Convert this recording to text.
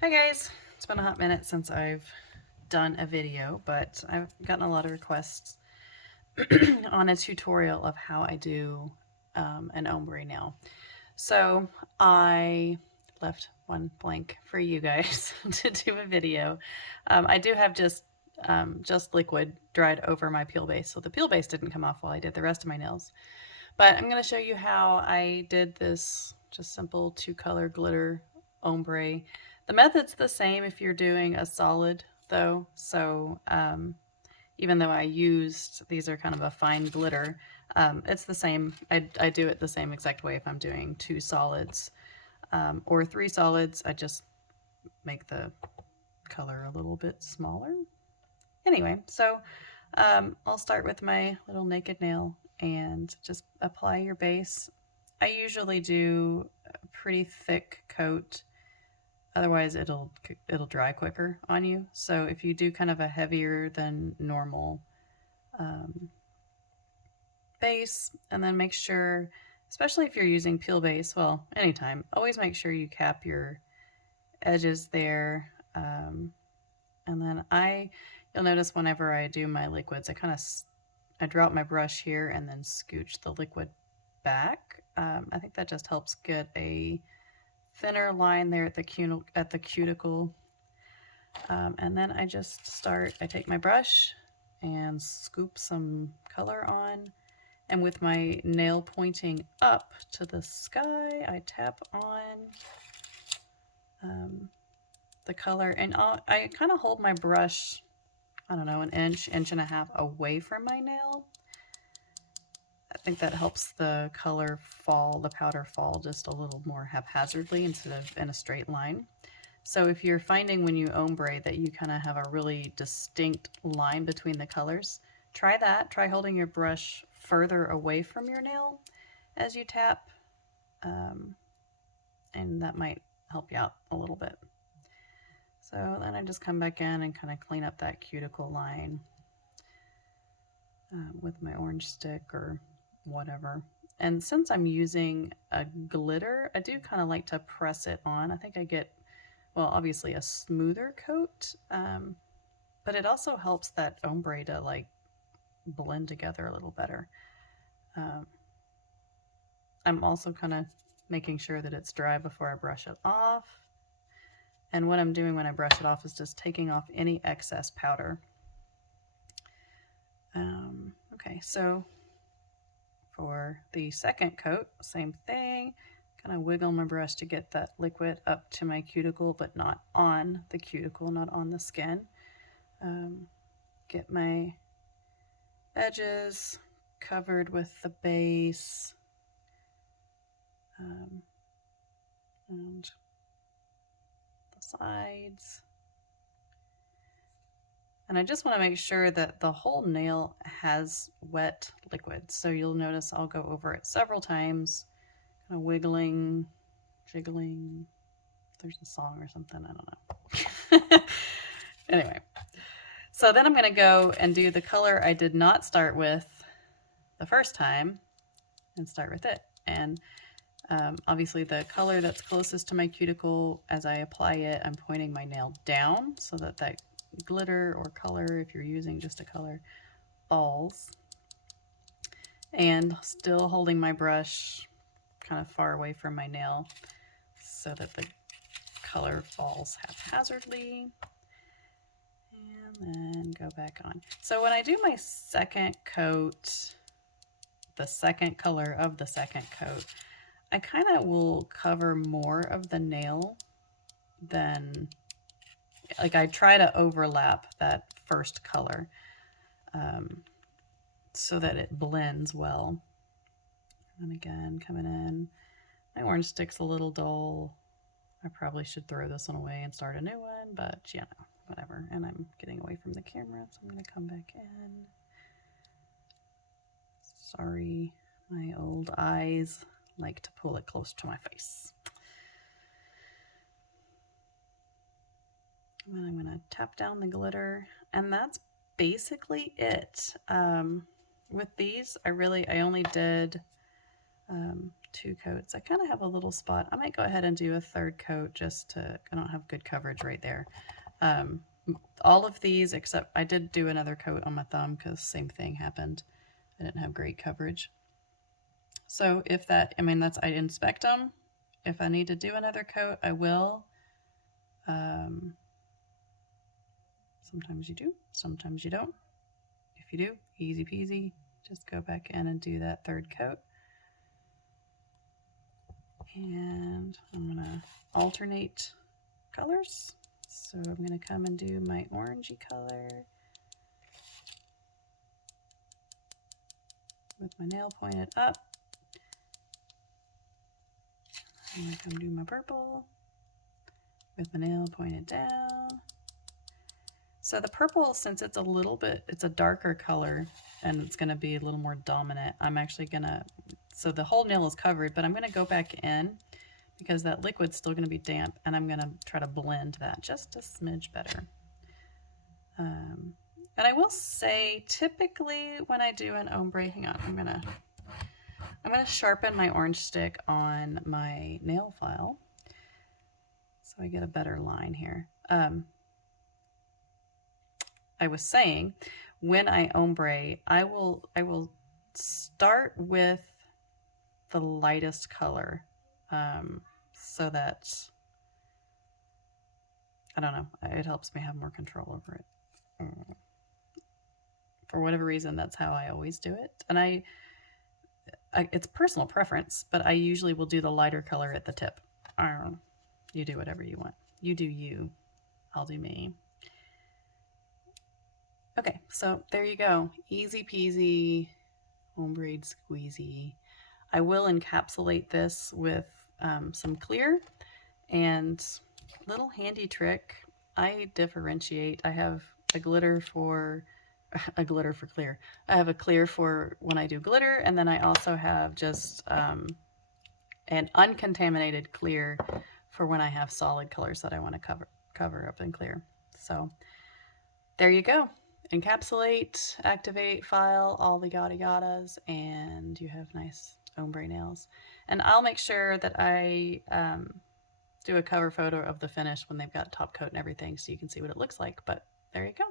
Hi guys, it's been a hot minute since I've done a video, but I've gotten a lot of requests on a tutorial of how I do an ombre nail. So I left one blank for you guys to do a video. I do have just liquid dried over my peel base, so the peel base didn't come off while I did the rest of my nails. But I'm going to show you how I did this just simple two-color glitter ombre. The method's the same if you're doing a solid though, so even though I used, these are kind of a fine glitter, it's the same. I do it the same exact way if I'm doing two solids or three solids. I just make the color a little bit smaller. Anyway, so I'll start with my little naked nail and just apply your base. I usually do a pretty thick coat, otherwise it'll dry quicker on you. So if you do kind of a heavier than normal base, and then make sure, especially if you're using peel base, well, anytime, always make sure you cap your edges there. And then you'll notice whenever I do my liquids, I drop my brush here and then scooch the liquid back. I think that just helps get a thinner line there at the cuticle. And then I take my brush and scoop some color on. And with my nail pointing up to the sky, I tap on the color, and I kind of hold my brush, I don't know, an inch and a half away from my nail. I think that helps the color fall, the powder fall just a little more haphazardly instead of in a straight line. So if you're finding when you ombre that you kind of have a really distinct line between the colors, try that. Try holding your brush further away from your nail as you tap, and that might help you out a little bit. So then I just come back in and kind of clean up that cuticle line with my orange stick or whatever. And since I'm using a glitter, I do kind of like to press it on. I think I get, well, obviously a smoother coat, but it also helps that ombre to like blend together a little better. I'm also kind of making sure that it's dry before I brush it off. And what I'm doing when I brush it off is just taking off any excess powder. Okay, so for the second coat, same thing. Kind of wiggle my brush to get that liquid up to my cuticle, but not on the cuticle, not on the skin. Get my edges covered with the base. And the sides. And I just want to make sure that the whole nail has wet liquid. So you'll notice I'll go over it several times, kind of wiggling, jiggling. There's a song or something, I don't know. Anyway, so then I'm going to go and do the color I did not start with the first time and start with it. And obviously the color that's closest to my cuticle, as I apply it, I'm pointing my nail down so that that glitter or color, if you're using just a color, falls. And still holding my brush kind of far away from my nail so that the color falls haphazardly. And then go back on. So when I do my second coat, the second color of the second coat, I kind of will cover more of the nail than, like, I try to overlap that first color so that it blends well. And again, coming in, my orange stick's a little dull. I probably should throw this one away and start a new one, but you know, whatever. And I'm getting away from the camera, so I'm going to come back in. Sorry, my old eyes like to pull it close to my face. And I'm going to tap down the glitter, and that's basically it. With these, I only did 2 coats. I kind of have a little spot. I might go ahead and do a 3rd coat just to, I don't have good coverage right there. All of these, except I did do another coat on my thumb because same thing happened. I didn't have great coverage. So if that, I mean, that's, I inspect them. If I need to do another coat, I will. Sometimes you do, sometimes you don't. If you do, easy peasy, just go back in and do that 3rd coat. And I'm gonna alternate colors. So I'm gonna come and do my orangey color with my nail pointed up. I'm gonna come do my purple with my nail pointed down. So the purple, since it's a little bit, it's a darker color and it's gonna be a little more dominant, I'm actually gonna, so the whole nail is covered, but I'm gonna go back in because that liquid's still gonna be damp and I'm gonna try to blend that just a smidge better. And I will say, typically when I do an ombre, hang on, I'm gonna sharpen my orange stick on my nail file so I get a better line here. I was saying, when I ombre, I will start with the lightest color, so that, I don't know, it helps me have more control over it. For whatever reason, that's how I always do it. And it's personal preference, but I usually will do the lighter color at the tip. You do whatever you want. You do you. I'll do me. Okay, so there you go. Easy peasy, ombre squeezy. I will encapsulate this with some clear, and little handy trick, I differentiate. I have a glitter for clear. I have a clear for when I do glitter, and then I also have just an uncontaminated clear for when I have solid colors that I want to cover up in clear. So there you go. Encapsulate, activate, file, all the yada yadas, and you have nice ombre nails. And I'll make sure that I do a cover photo of the finish when they've got top coat and everything so you can see what it looks like. But there you go.